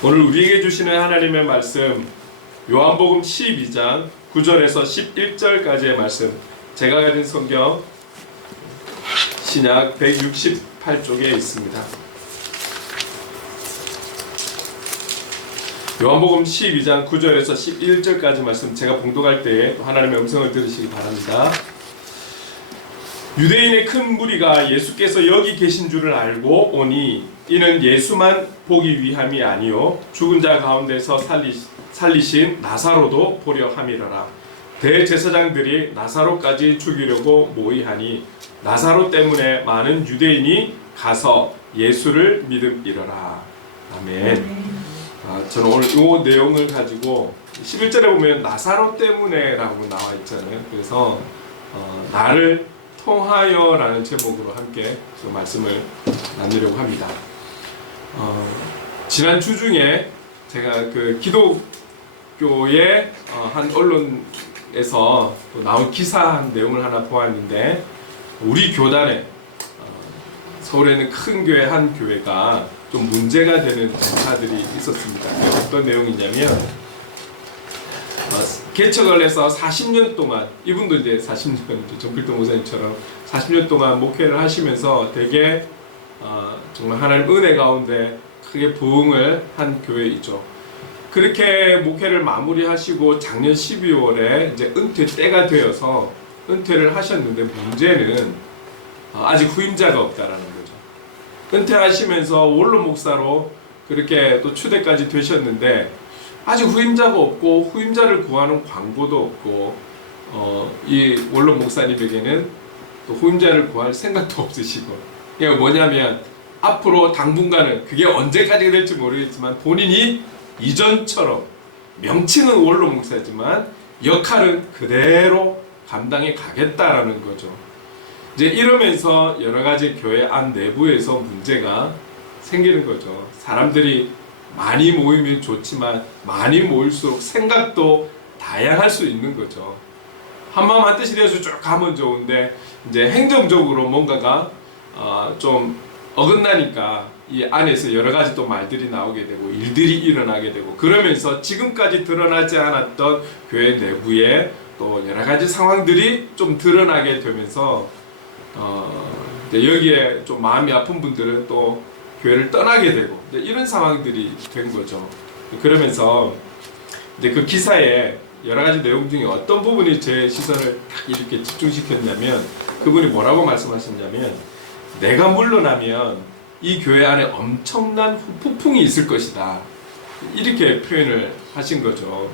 오늘 우리에게 주시는 하나님의 말씀 요한복음 12장 9절에서 11절까지의 말씀, 제가 가진 성경 신약 168쪽에 있습니다. 요한복음 12장 9절에서 11절까지 말씀, 제가 봉독할 때에 하나님의 음성을 들으시기 바랍니다. 유대인의 큰 무리가 예수께서 여기 계신 줄을 알고 오니 이는 예수만 보기 위함이 아니요 죽은 자 가운데서 살리신 나사로도 보려 함이러라. 대제사장들이 나사로까지 죽이려고 모의하니 나사로 때문에 많은 유대인이 가서 예수를 믿음이러라. 아멘. 저는 오늘 이 내용을 가지고 11절에 보면 나사로 때문에 라고 나와 있잖아요. 그래서 나를 통하여 라는 제목으로 함께 그 말씀을 나누려고 합니다. 지난 주 중에 제가 그 기독교의 한 언론에서 또 나온 기사 내용을 하나 보았는데, 우리 교단에 서울에는 큰 교회 한 교회가 좀 문제가 되는 기사들이 있었습니다. 어떤 내용이냐면 개척을 해서 40년 동안, 이분도 이제 40년, 정필동 목사님처럼 40년 동안 목회를 하시면서 되게 정말 하나님 은혜 가운데 크게 부흥을 한 교회이죠. 그렇게 목회를 마무리하시고 작년 12월에 이제 은퇴 때가 되어서 은퇴를 하셨는데, 문제는 아직 후임자가 없다라는 거죠. 은퇴하시면서 원로 목사로 그렇게 또 추대까지 되셨는데 아직 후임자가 없고, 후임자를 구하는 광고도 없고, 이 원로 목사님에게는 또 후임자를 구할 생각도 없으시고, 이게 뭐냐면 앞으로 당분간은, 그게 언제까지 될지 모르겠지만, 본인이 이전처럼 명칭은 원로 목사지만 역할은 그대로 감당해 가겠다라는 거죠. 이제 이러면서 여러 가지 교회 안 내부에서 문제가 생기는 거죠. 사람들이 많이 모이면 좋지만 많이 모일수록 생각도 다양할 수 있는 거죠. 한마음 한뜻이 되어서 쭉 가면 좋은데, 이제 행정적으로 뭔가가 좀 어긋나니까 이 안에서 여러 가지 또 말들이 나오게 되고 일들이 일어나게 되고, 그러면서 지금까지 드러나지 않았던 교회 내부에 또 여러 가지 상황들이 좀 드러나게 되면서 여기에 좀 마음이 아픈 분들은 또 교회를 떠나게 되고, 이런 상황들이 된 거죠. 그러면서 이제 그 기사에 여러 가지 내용 중에 어떤 부분이 제 시선을 딱 이렇게 집중시켰냐면, 그분이 뭐라고 말씀하셨냐면, 내가 물러나면 이 교회 안에 엄청난 후폭풍이 있을 것이다, 이렇게 표현을 하신 거죠.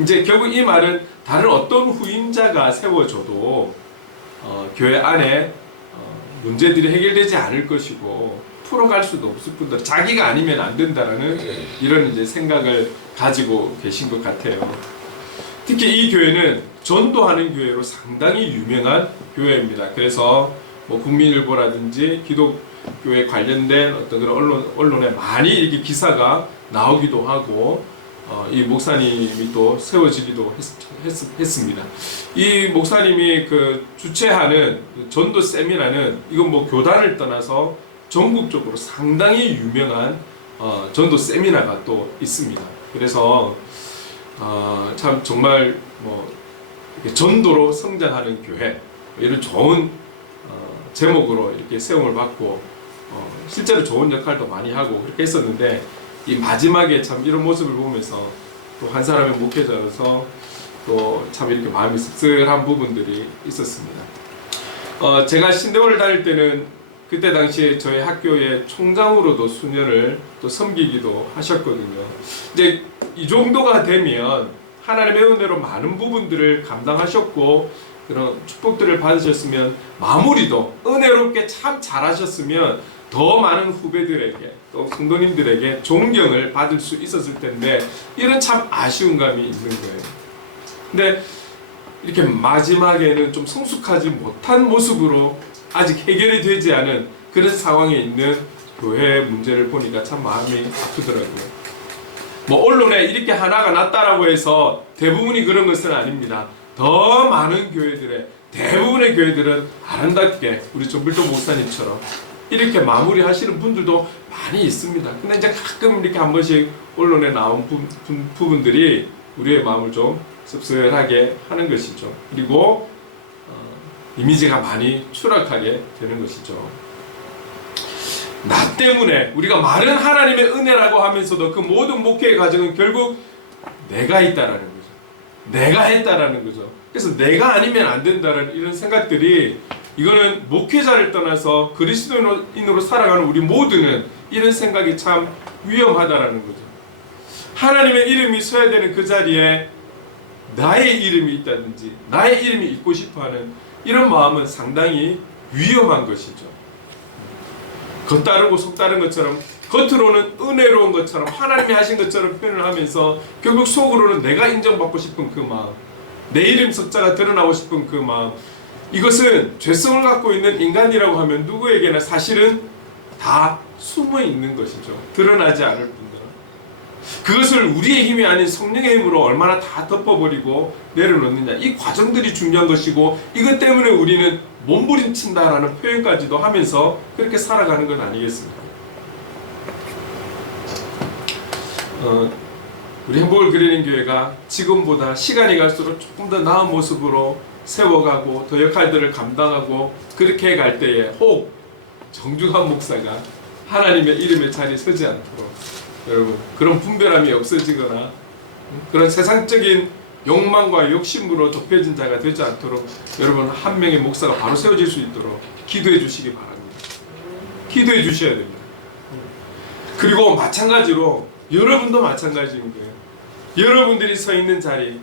이제 결국 이 말은 다른 어떤 후임자가 세워져도 교회 안에 문제들이 해결되지 않을 것이고 풀어갈 수도 없을 뿐더러 자기가 아니면 안 된다라는 이런 이제 생각을 가지고 계신 것 같아요. 특히 이 교회는 전도하는 교회로 상당히 유명한 교회입니다. 그래서 뭐 국민일보라든지 기독교에 관련된 어떤 그런 언론에 많이 이렇게 기사가 나오기도 하고, 이 목사님이 또 세워지기도 했습니다. 이 목사님이 그 주최하는 전도 세미나는, 이건 뭐 교단을 떠나서 전국적으로 상당히 유명한 전도 세미나가 또 있습니다. 그래서 참 정말 뭐 전도로 성장하는 교회, 이런 좋은 제목으로 이렇게 세움을 받고 실제로 좋은 역할도 많이 하고 그렇게 했었는데, 이 마지막에 참 이런 모습을 보면서 또 한 사람의 목회자로서 또 참 이렇게 마음이 씁쓸한 부분들이 있었습니다. 제가 신대원을 다닐 때는 그때 당시에 저희 학교의 총장으로도 수년을 또 섬기기도 하셨거든요. 이제 이 정도가 되면 하나님의 은혜로 많은 부분들을 감당하셨고 그런 축복들을 받으셨으면, 마무리도 은혜롭게 참 잘하셨으면 더 많은 후배들에게 또 성도님들에게 존경을 받을 수 있었을 텐데, 이런 참 아쉬운 감이 있는 거예요. 근데 이렇게 마지막에는 좀 성숙하지 못한 모습으로 아직 해결이 되지 않은 그런 상황에 있는 교회 문제를 보니까 참 마음이 아프더라고요. 뭐 언론에 이렇게 하나가 났다라고 해서 대부분이 그런 것은 아닙니다. 더 많은 교회들의, 대부분의 교회들은 아름답게 우리 정필동 목사님처럼 이렇게 마무리하시는 분들도 많이 있습니다. 근데 이제 가끔 이렇게 한 번씩 언론에 나온 부분들이 우리의 마음을 좀 씁쓸하게 하는 것이죠. 그리고 이미지가 많이 추락하게 되는 것이죠. 나 때문에 우리가 말은 하나님의 은혜라고 하면서도 그 모든 목회의 과정은 결국 내가 있다라는 거죠. 내가 했다라는 거죠. 그래서 내가 아니면 안 된다는 이런 생각들이, 이거는 목회자를 떠나서 그리스도인으로 살아가는 우리 모두는 이런 생각이 참 위험하다라는 거죠. 하나님의 이름이 서야 되는 그 자리에 나의 이름이 있다든지 나의 이름이 있고 싶어하는 이런 마음은 상당히 위험한 것이죠. 겉다르고 속다른 것처럼, 겉으로는 은혜로운 것처럼 하나님이 하신 것처럼 표현을 하면서 결국 속으로는 내가 인정받고 싶은 그 마음, 내 이름 석자가 드러나고 싶은 그 마음, 이것은 죄성을 갖고 있는 인간이라고 하면 누구에게나 사실은 다 숨어 있는 것이죠. 드러나지 않을 뿐더러 그것을 우리의 힘이 아닌 성령의 힘으로 얼마나 다 덮어버리고 내려놓느냐, 이 과정들이 중요한 것이고, 이것 때문에 우리는 몸부림친다라는 표현까지도 하면서 그렇게 살아가는 건 아니겠습니까? 우리 행복을 그리는 교회가 지금보다 시간이 갈수록 조금 더 나은 모습으로 세워가고 더 역할들을 감당하고 그렇게 갈 때에 혹 정중한 목사가 하나님의 이름의 자리에 서지 않도록, 여러분, 그런 분별함이 없어지거나 그런 세상적인 욕망과 욕심으로 덮여진 자가 되지 않도록 여러분, 한 명의 목사가 바로 세워질 수 있도록 기도해 주시기 바랍니다. 기도해 주셔야 됩니다. 그리고 마찬가지로 여러분도 마찬가지인 거예요. 여러분들이 서 있는 자리,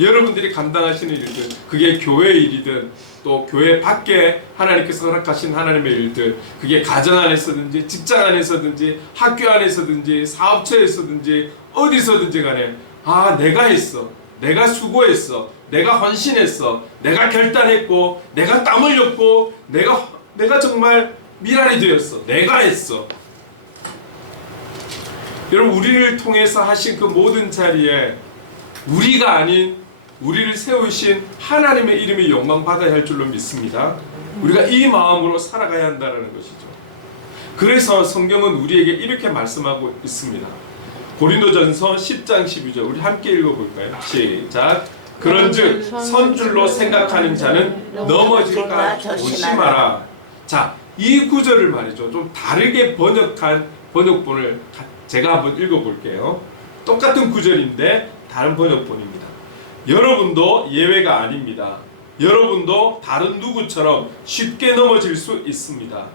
여러분들이 감당하시는 일들, 그게 교회 일이든 또 교회 밖에 하나님께서 허락하신 하나님의 일들, 그게 가정 안에서든지 직장 안에서든지 학교 안에서든지 사업처에서든지 어디서든지 간에, 아, 내가 했어, 내가 수고했어, 내가 헌신했어, 내가 결단했고, 내가 땀 흘렸고, 내가 정말 미랄이 되었어, 내가 했어. 여러분, 우리를 통해서 하신 그 모든 자리에 우리가 아닌 우리를 세우신 하나님의 이름이 영광받아야 할 줄로 믿습니다. 우리가 이 마음으로 살아가야 한다는 것이죠. 그래서 성경은 우리에게 이렇게 말씀하고 있습니다. 고린도전서 10장 12절 우리 함께 읽어볼까요? 시작. 그런즉 선줄로 생각하는 자는 넘어질까 조심하라. 자, 이 구절을 말이죠, 좀 다르게 번역한 번역본을 제가 한번 읽어볼게요. 똑같은 구절인데 다른 번역본입니다. 여러분도 예외가 아닙니다. 여러분도 다른 누구처럼 쉽게 넘어질 수 있습니다.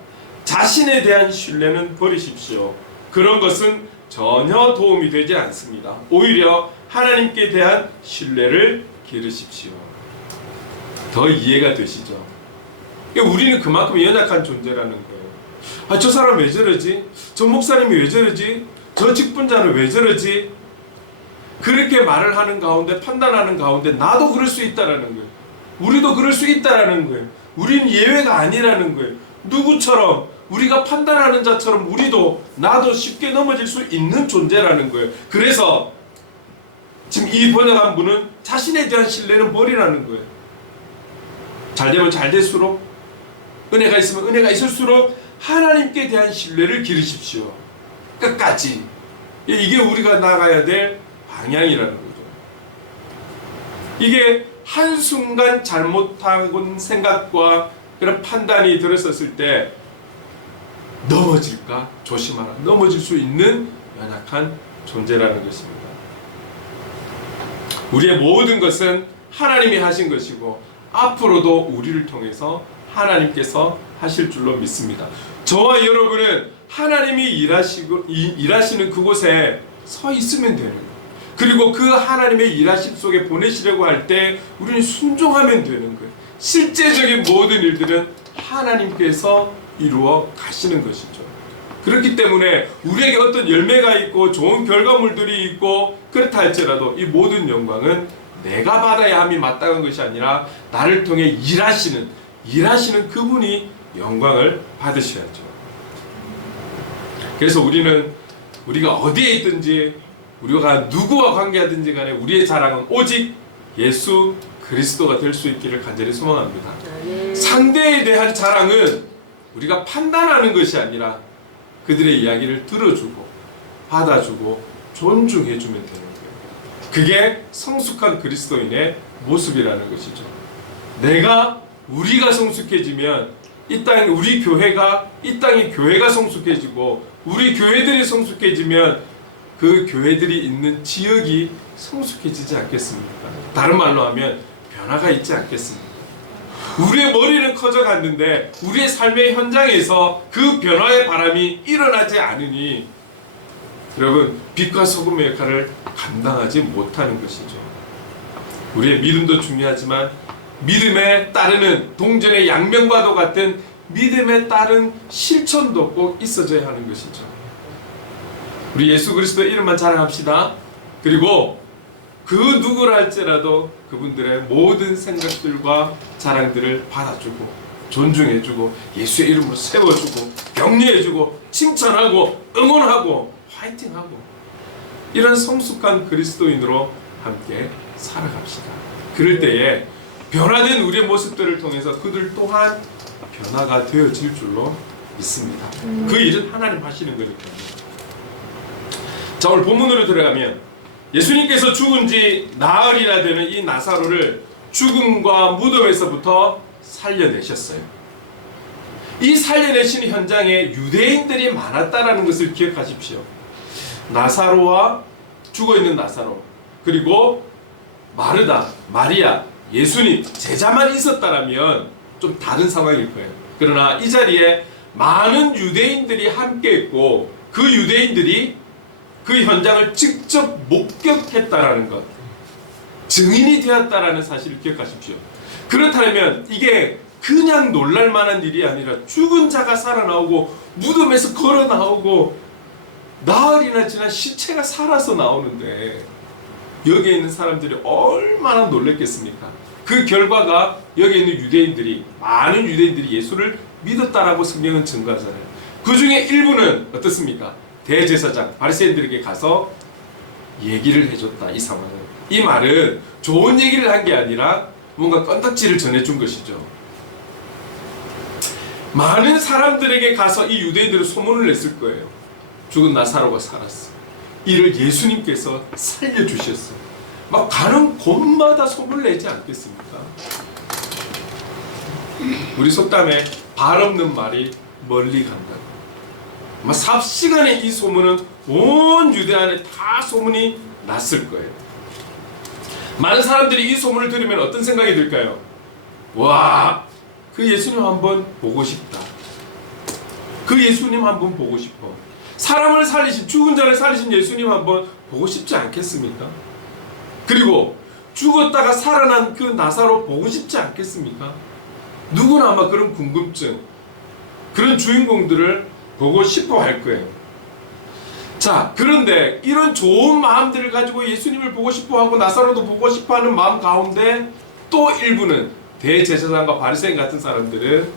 자신에 대한 신뢰는 버리십시오. 그런 것은 전혀 도움이 되지 않습니다. 오히려 하나님께 대한 신뢰를 기르십시오. 더 이해가 되시죠? 우리는 그만큼 연약한 존재라는 거예요. 아, 저 사람 왜 저러지? 저 목사님이 왜 저러지? 저 직분자는 왜 저러지? 그렇게 말을 하는 가운데, 판단하는 가운데 나도 그럴 수 있다라는 거예요. 우리도 그럴 수 있다라는 거예요. 우린 예외가 아니라는 거예요. 누구처럼, 우리가 판단하는 자처럼 우리도, 나도 쉽게 넘어질 수 있는 존재라는 거예요. 그래서 지금 이 번역한 분은 자신에 대한 신뢰는 버리라는 거예요. 잘 되면 잘 될수록, 은혜가 있으면 은혜가 있을수록 하나님께 대한 신뢰를 기르십시오. 끝까지. 이게 우리가 나가야 될 방향이라는 거죠. 이게 한순간 잘못한 생각과 그런 판단이 들었었을 때 넘어질까 조심하라. 넘어질 수 있는 연약한 존재라는 것입니다. 우리의 모든 것은 하나님이 하신 것이고 앞으로도 우리를 통해서 하나님께서 하실 줄로 믿습니다. 저와 여러분은 하나님이 일하시는 그곳에 서 있으면 되는 거예요. 그리고 그 하나님의 일하심 속에 보내시려고 할 때 우리는 순종하면 되는 거예요. 실제적인 모든 일들은 하나님께서 이루어 가시는 것이죠. 그렇기 때문에 우리에게 어떤 열매가 있고 좋은 결과물들이 있고 그렇다 할지라도 이 모든 영광은 내가 받아야 함이 마땅한 것이 아니라 나를 통해 일하시는 그분이 영광을 받으셔야죠. 그래서 우리가 어디에 있든지 우리가 누구와 관계하든지 간에 우리의 자랑은 오직 예수 그리스도가 될 수 있기를 간절히 소망합니다. 상대에 대한 자랑은 우리가 판단하는 것이 아니라 그들의 이야기를 들어주고 받아주고 존중해주면 되는 거예요. 그게 성숙한 그리스도인의 모습이라는 것이죠. 우리가 성숙해지면 이 땅, 우리 교회가, 이 땅의 교회가 성숙해지고 우리 교회들이 성숙해지면 그 교회들이 있는 지역이 성숙해지지 않겠습니까? 다른 말로 하면 변화가 있지 않겠습니까? 우리의 머리는 커져갔는데 우리의 삶의 현장에서 그 변화의 바람이 일어나지 않으니 여러분, 빛과 소금의 역할을 감당하지 못하는 것이죠. 우리의 믿음도 중요하지만 믿음에 따르는 동전의 양면과도 같은 믿음에 따른 실천도 꼭 있어져야 하는 것이죠. 우리 예수 그리스도의 이름만 자랑합시다. 그리고 그 누구라 할지라도 그분들의 모든 생각들과 자랑들을 받아주고 존중해주고 예수의 이름으로 세워주고 격려해주고 칭찬하고 응원하고 화이팅하고 이런 성숙한 그리스도인으로 함께 살아갑시다. 그럴 때에 변화된 우리의 모습들을 통해서 그들 또한 변화가 되어질 줄로 믿습니다. 그 일은 하나님 하시는 거니까요. 자, 오늘 본문으로 들어가면 예수님께서 죽은 지 나흘이나 되는 이 나사로를 죽음과 무덤에서부터 살려내셨어요. 이 살려내신 현장에 유대인들이 많았다라는 것을 기억하십시오. 나사로와 죽어있는 나사로, 그리고 마르다, 마리아, 예수님, 제자만 있었다라면 좀 다른 상황일 거예요. 그러나 이 자리에 많은 유대인들이 함께했고 그 유대인들이 그 현장을 직접 목격했다라는 것, 증인이 되었다라는 사실을 기억하십시오. 그렇다면 이게 그냥 놀랄만한 일이 아니라 죽은 자가 살아나오고 무덤에서 걸어 나오고 나흘이나 지난 시체가 살아서 나오는데 여기에 있는 사람들이 얼마나 놀랬겠습니까? 그 결과가 여기에 있는 유대인들이, 많은 유대인들이 예수를 믿었다라고 성경은 증거하잖아요. 그 중에 일부는 어떻습니까? 대제사장 바리새인들에게 가서 얘기를 해줬다. 이 상황을, 이 말은 좋은 얘기를 한 게 아니라 뭔가 건덕지를 전해준 것이죠. 많은 사람들에게 가서 이 유대인들은 소문을 냈을 거예요. 죽은 나사로가 살았어. 이를 예수님께서 살려주셨어. 막 가는 곳마다 소문을 내지 않겠습니까? 우리 속담에 발 없는 말이 멀리 간다. 아마 삽시간에 이 소문은 온 유대 안에 다 소문이 났을 거예요. 많은 사람들이 이 소문을 들으면 어떤 생각이 들까요? 와, 그 예수님 한번 보고 싶다. 그 예수님 한번 보고 싶어. 사람을 살리신, 죽은 자를 살리신 예수님 한번 보고 싶지 않겠습니까? 그리고 죽었다가 살아난 그 나사로 보고 싶지 않겠습니까? 누구나 아마 그런 궁금증, 그런 주인공들을 보고 싶어 할 거예요. 자, 그런데 이런 좋은 마음들을 가지고 예수님을 보고 싶어 하고 나사로도 보고 싶어 하는 마음 가운데 또 일부는 대제사장과 바리새인 같은 사람들은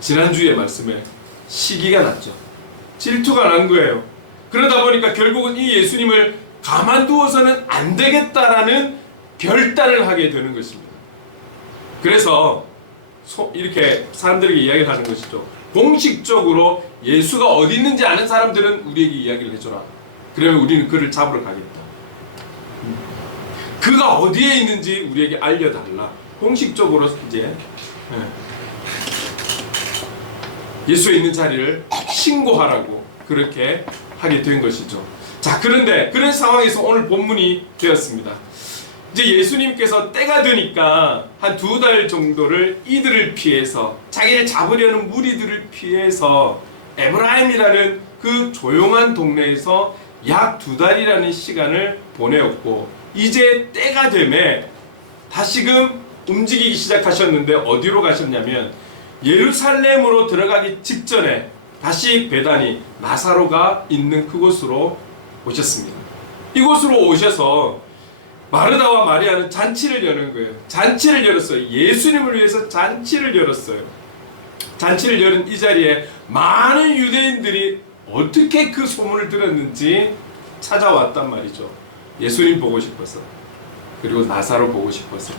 지난주의 말씀에 시기가 났죠. 질투가 난 거예요. 그러다 보니까 결국은 이 예수님을 가만두어서는 안 되겠다라는 결단을 하게 되는 것입니다. 그래서 이렇게 사람들에게 이야기를 하는 것이죠. 공식적으로 예수가 어디 있는지 아는 사람들은 우리에게 이야기를 해줘라. 그러면 우리는 그를 잡으러 가겠다. 그가 어디에 있는지 우리에게 알려달라. 공식적으로 이제 예수에 있는 자리를 신고하라고 그렇게 하게 된 것이죠. 자, 그런데 그런 상황에서 오늘 본문이 되었습니다. 이제 예수님께서 때가 되니까 한 2달 정도를 이들을 피해서, 자기를 잡으려는 무리들을 피해서 에브라임이라는 그 조용한 동네에서 약 2달이라는 시간을 보내었고, 이제 때가 되매 다시금 움직이기 시작하셨는데 어디로 가셨냐면 예루살렘으로 들어가기 직전에 다시 베다니 나사로가 있는 그곳으로 오셨습니다. 이곳으로 오셔서 마르다와 마리아는 잔치를 여는 거예요. 잔치를 열었어요. 예수님을 위해서 잔치를 열었어요. 잔치를 여는 이 자리에 많은 유대인들이 어떻게 그 소문을 들었는지 찾아왔단 말이죠. 예수님 보고 싶어서, 그리고 나사로 보고 싶어서.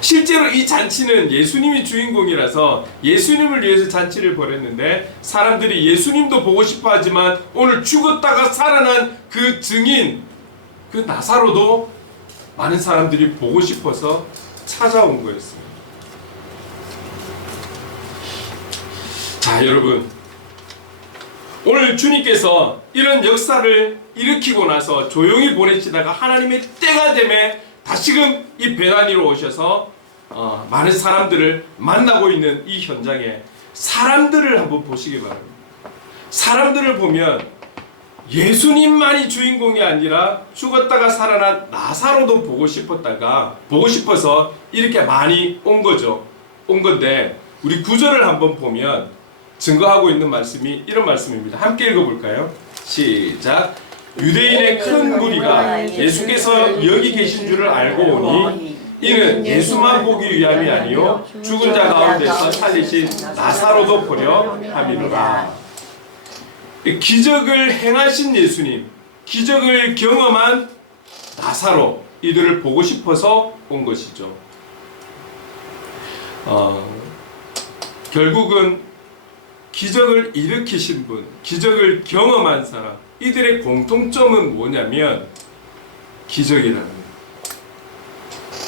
실제로 이 잔치는 예수님이 주인공이라서 예수님을 위해서 잔치를 벌였는데 사람들이 예수님도 보고 싶어 하지만 오늘 죽었다가 살아난 그 증인, 그 나사로도 많은 사람들이 보고 싶어서 찾아온 거였습니다. 자, 여러분, 오늘 주님께서 이런 역사를 일으키고 나서 조용히 보내시다가 하나님의 때가 되매 다시금 이 베다니로 오셔서 많은 사람들을 만나고 있는 이 현장에 사람들을 한번 보시기 바랍니다. 사람들을 보면 예수님만이 주인공이 아니라 죽었다가 살아난 나사로도 보고 싶어서 이렇게 많이 온 거죠. 온 건데 우리 구절을 한번 보면 증거하고 있는 말씀이 이런 말씀입니다. 함께 읽어볼까요? 시작. 유대인의 큰 무리가 예수께서 여기 계신 줄을 알고 오니 이는 예수만 보기 위함이 아니요 죽은 자 가운데서 살리신 나사로도 보려 함이로라. 기적을 행하신 예수님, 기적을 경험한 나사로, 이들을 보고 싶어서 온 것이죠. 결국은 기적을 일으키신 분, 기적을 경험한 사람, 이들의 공통점은 뭐냐면 기적이라는 거예요.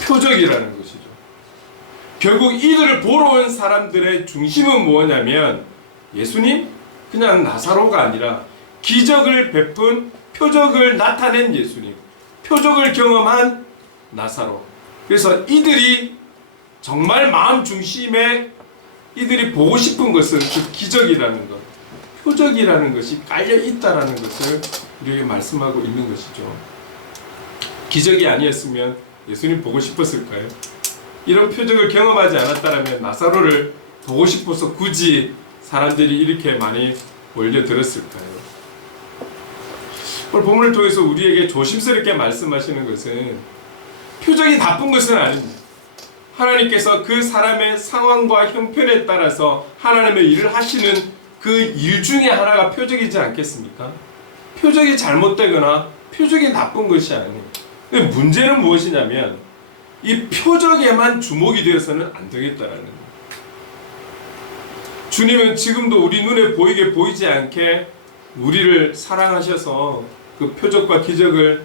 표적이라는 것이죠. 결국 이들을 보러 온 사람들의 중심은 뭐냐면 예수님, 그냥 나사로가 아니라 기적을 베푼, 표적을 나타낸 예수님, 표적을 경험한 나사로. 그래서 이들이 정말 마음 중심에 이들이 보고 싶은 것은 그 기적이라는 것, 표적이라는 것이 깔려 있다라는 것을 우리에게 말씀하고 있는 것이죠. 기적이 아니었으면 예수님 보고 싶었을까요? 이런 표적을 경험하지 않았다면 나사로를 보고 싶어서 굳이 사람들이 이렇게 많이 몰려들었을까요? 오늘 본문을 통해서 우리에게 조심스럽게 말씀하시는 것은 표적이 나쁜 것은 아닙니다. 하나님께서 그 사람의 상황과 형편에 따라서 하나님의 일을 하시는 그 일 중에 하나가 표적이지 않겠습니까? 표적이 잘못되거나 표적이 나쁜 것이 아니에요. 근데 문제는 무엇이냐면 이 표적에만 주목이 되어서는 안 되겠다라는 거예요. 주님은 지금도 우리 눈에 보이게 보이지 않게 우리를 사랑하셔서 그 표적과 기적을,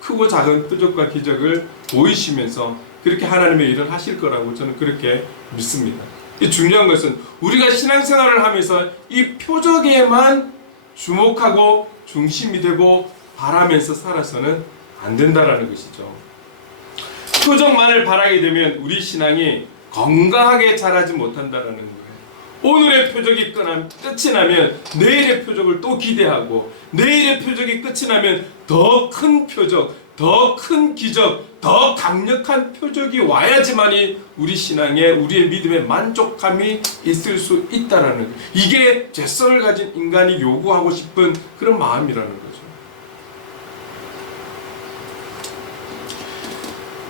크고 작은 표적과 기적을 보이시면서 그렇게 하나님의 일을 하실 거라고 저는 그렇게 믿습니다. 이 중요한 것은 우리가 신앙생활을 하면서 이 표적에만 주목하고 중심이 되고 바라면서 살아서는 안 된다라는 것이죠. 표적만을 바라게 되면 우리 신앙이 건강하게 자라지 못한다라는 거예요. 오늘의 표적이 끝이 나면 내일의 표적을 또 기대하고 내일의 표적이 끝이 나면 더 큰 표적, 더 큰 기적, 더 강력한 표적이 와야지만이 우리 신앙에, 우리의 믿음에 만족감이 있을 수 있다라는 거예요. 이게 죄성을 가진 인간이 요구하고 싶은 그런 마음이라는 거죠.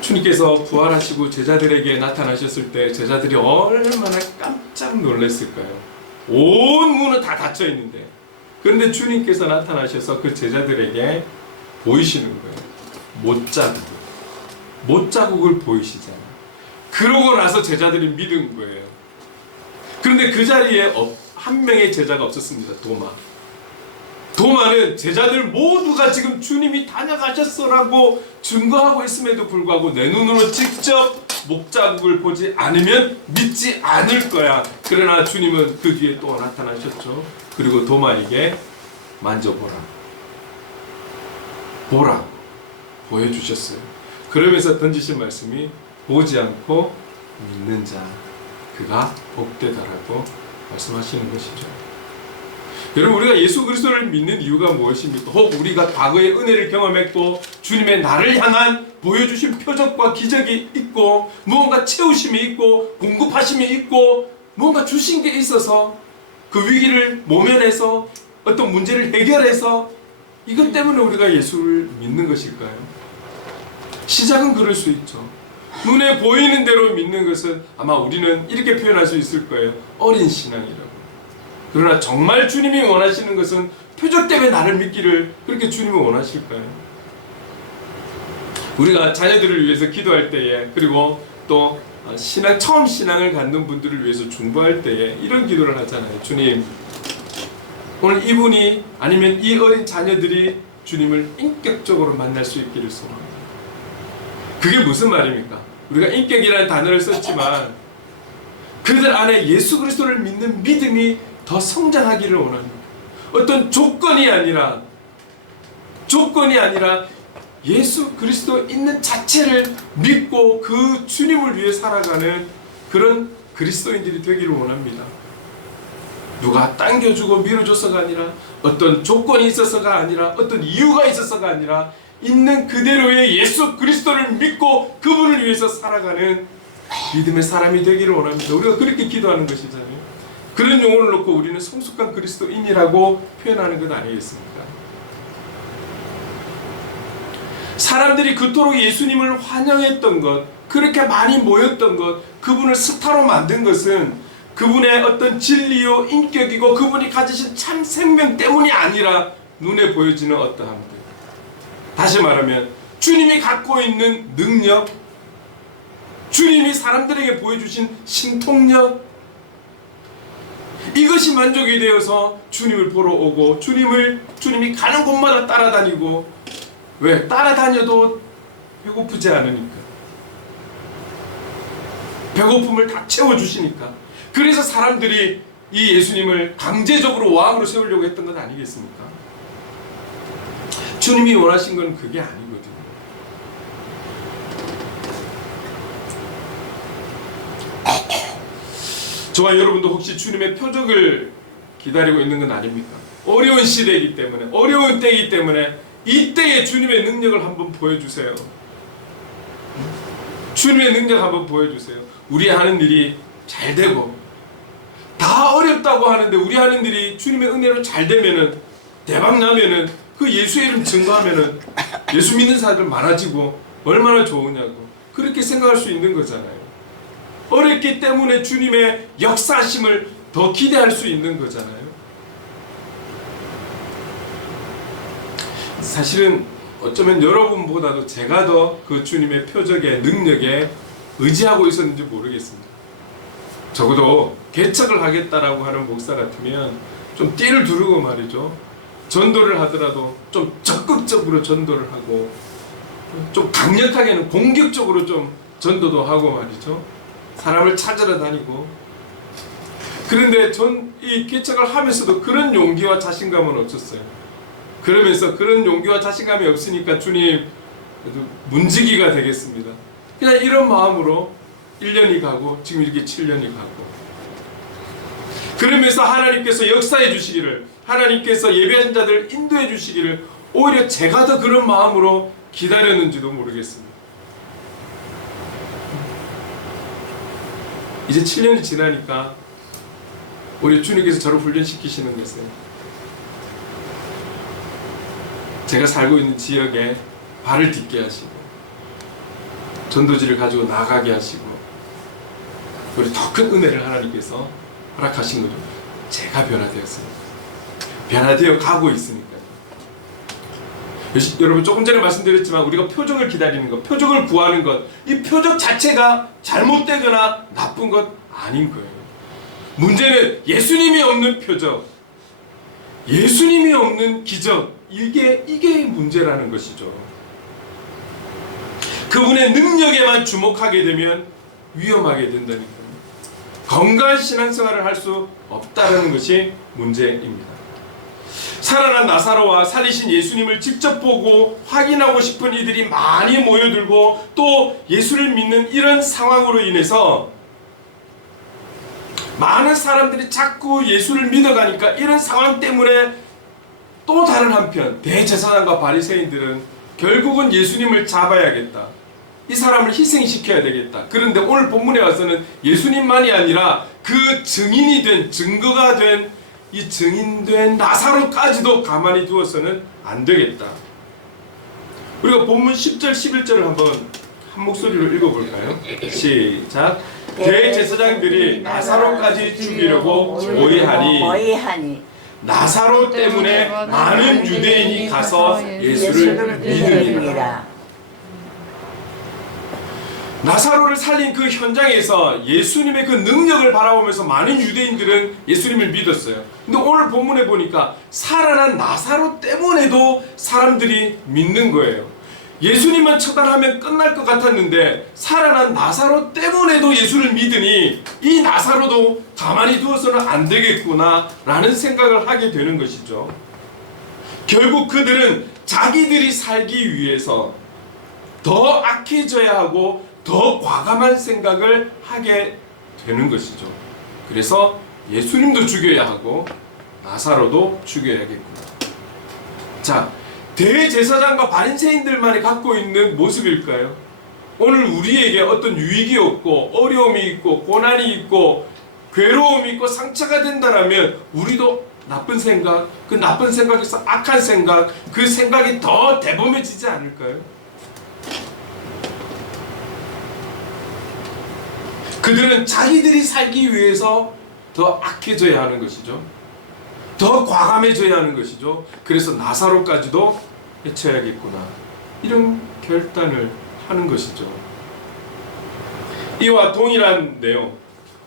주님께서 부활하시고 제자들에게 나타나셨을 때 제자들이 얼마나 깜짝 놀랐을까요? 온 문은 다 닫혀 있는데, 그런데 주님께서 나타나셔서 그 제자들에게 보이시는 거예요. 못자국을 보이시잖아요. 그러고 나서 제자들이 믿은 거예요. 그런데 그 자리에 한 명의 제자가 없었습니다. 도마는 제자들 모두가 지금 주님이 다녀가셨어라고 증거하고 있음에도 불구하고 내 눈으로 직접 목자국을 보지 않으면 믿지 않을 거야. 그러나 주님은 그 뒤에 또 나타나셨죠. 그리고 도마에게 만져보라, 보라 보여주셨어요. 그러면서 던지신 말씀이 보지 않고 믿는 자 그가 복되다라고 말씀하시는 것이죠. 여러분, 우리가 예수 그리스도를 믿는 이유가 무엇입니까? 혹 우리가 과거의 은혜를 경험했고 주님의 나를 향한 보여주신 표적과 기적이 있고 무언가 채우심이 있고 공급하심이 있고 무언가 주신 게 있어서 그 위기를 모면해서 어떤 문제를 해결해서 이것 때문에 우리가 예수를 믿는 것일까요? 시작은 그럴 수 있죠. 눈에 보이는 대로 믿는 것은 아마 우리는 이렇게 표현할 수 있을 거예요. 어린 신앙이라고. 그러나 정말 주님이 원하시는 것은 표적 때문에 나를 믿기를 그렇게 주님이 원하실까요? 우리가 자녀들을 위해서 기도할 때에, 그리고 또 처음 신앙을 갖는 분들을 위해서 중보할 때에 이런 기도를 하잖아요. 주님, 오늘 이분이 아니면 이 어린 자녀들이 주님을 인격적으로 만날 수 있기를 소원합니다. 그게 무슨 말입니까? 우리가 인격이라는 단어를 썼지만 그들 안에 예수 그리스도를 믿는 믿음이 더 성장하기를 원합니다. 어떤 조건이 아니라 예수 그리스도 있는 자체를 믿고 그 주님을 위해 살아가는 그런 그리스도인들이 되기를 원합니다. 누가 당겨주고 밀어줘서가 아니라, 어떤 조건이 있어서가 아니라, 어떤 이유가 있어서가 아니라 있는 그대로의 예수 그리스도를 믿고 그분을 위해서 살아가는 믿음의 사람이 되기를 원합니다. 우리가 그렇게 기도하는 것이잖아요. 그런 용어를 놓고 우리는 성숙한 그리스도인이라고 표현하는 것 아니겠습니까? 사람들이 그토록 예수님을 환영했던 것, 그렇게 많이 모였던 것, 그분을 스타로 만든 것은 그분의 어떤 진리요 인격이고 그분이 가지신 참 생명 때문이 아니라 눈에 보여지는 어떠함들. 다시 말하면 주님이 갖고 있는 능력, 주님이 사람들에게 보여주신 신통력, 이것이 만족이 되어서 주님을 보러 오고 주님이 가는 곳마다 따라다니고. 왜? 따라다녀도 배고프지 않으니까. 배고픔을 다 채워주시니까. 그래서 사람들이 이 예수님을 강제적으로 왕으로 세우려고 했던 것 아니겠습니까? 주님이 원하신 건 그게 아니거든요. 저와 여러분도 혹시 주님의 표적을 기다리고 있는 건 아닙니까? 어려운 시대이기 때문에, 어려운 때이기 때문에 이때에 주님의 능력을 한번 보여주세요. 주님의 능력 한번 보여주세요. 우리 하는 일이 잘 되고, 다 어렵다고 하는데 우리 하는 일이 주님의 은혜로 잘 되면은, 대박 나면은, 그 예수의 이름 증거하면은 예수 믿는 사람들 많아지고 얼마나 좋으냐고 그렇게 생각할 수 있는 거잖아요. 어렵기 때문에 주님의 역사심을 더 기대할 수 있는 거잖아요. 사실은 어쩌면 여러분보다도 제가 더 그 주님의 표적의 능력에 의지하고 있었는지 모르겠습니다. 적어도 개척을 하겠다라고 하는 목사 같으면 좀 띠를 두르고 말이죠. 전도를 하더라도 좀 적극적으로 전도를 하고, 좀 강력하게는 공격적으로 좀 전도도 하고 말이죠. 사람을 찾으러 다니고. 그런데 전 이 개척을 하면서도 그런 용기와 자신감은 없었어요. 그러면서 그런 용기와 자신감이 없으니까 주님 문지기가 되겠습니다. 그냥 이런 마음으로 1년이 가고 지금 이렇게 7년이 가고, 그러면서 하나님께서 역사해 주시기를, 하나님께서 예배한 자들 인도해 주시기를 오히려 제가 더 그런 마음으로 기다렸는지도 모르겠습니다. 이제 7년이 지나니까 우리 주님께서 저를 훈련시키시는 것은 제가 살고 있는 지역에 발을 딛게 하시고 전도지를 가지고 나가게 하시고, 우리 더 큰 은혜를 하나님께서 허락하신 거죠. 제가 변화되었습니다. 변화되어 가고 있으니까요. 여러분 조금 전에 말씀드렸지만 우리가 표적을 기다리는 것, 표적을 구하는 것, 이 표적 자체가 잘못되거나 나쁜 것 아닌 거예요. 문제는 예수님이 없는 표적, 예수님이 없는 기적, 이게 문제라는 것이죠. 그분의 능력에만 주목하게 되면 위험하게 된다니까요. 건강한 신앙생활을 할 수 없다는 것이 문제입니다. 살아난 나사로와 살리신 예수님을 직접 보고 확인하고 싶은 이들이 많이 모여들고, 또 예수를 믿는 이런 상황으로 인해서 많은 사람들이 자꾸 예수를 믿어가니까, 이런 상황 때문에 또 다른 한편 대제사장과 바리새인들은 결국은 예수님을 잡아야겠다, 이 사람을 희생시켜야 되겠다. 그런데 오늘 본문에 와서는 예수님만이 아니라 그 증인이 된, 증거가 된 이 증인된 나사로까지도 가만히 두어서는 안 되겠다. 우리가 본문 10절 11절을 한번 한 목소리로 읽어볼까요? 시작. 대제사장들이 나사로까지 죽이려고 모의하니 나사로 때문에 많은 유대인이 가서 예수를 믿으니라. 나사로를 살린 그 현장에서 예수님의 그 능력을 바라보면서 많은 유대인들은 예수님을 믿었어요. 근데 오늘 본문에 보니까 살아난 나사로 때문에도 사람들이 믿는 거예요. 예수님만 처단하면 끝날 것 같았는데 살아난 나사로 때문에도 예수를 믿으니 이 나사로도 가만히 두어서는 안 되겠구나 라는 생각을 하게 되는 것이죠. 결국 그들은 자기들이 살기 위해서 더 악해져야 하고 더 과감한 생각을 하게 되는 것이죠. 그래서 예수님도 죽여야 하고 나사로도 죽여야겠구나. 자, 대제사장과 바리새인들만이 갖고 있는 모습일까요? 오늘 우리에게 어떤 위기 없고 어려움이 있고 고난이 있고 괴로움이 있고 상처가 된다면 우리도 나쁜 생각, 그 나쁜 생각에서 악한 생각, 그 생각이 더 대범해지지 않을까요? 그들은 자기들이 살기 위해서 더 악해져야 하는 것이죠. 더 과감해져야 하는 것이죠. 그래서 나사로까지도 해쳐야겠구나. 이런 결단을 하는 것이죠. 이와 동일한 내용,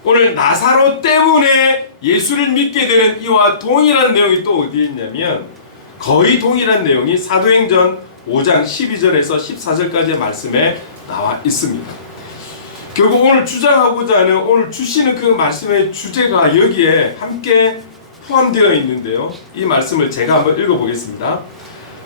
오늘 나사로 때문에 예수를 믿게 되는 이와 동일한 내용이 또 어디에 있냐면 거의 동일한 내용이 사도행전 5장 12절에서 14절까지의 말씀에 나와 있습니다. 결국 오늘 주장하고자 하는 오늘 주시는 그 말씀의 주제가 여기에 함께 포함되어 있는데요. 이 말씀을 제가 한번 읽어보겠습니다.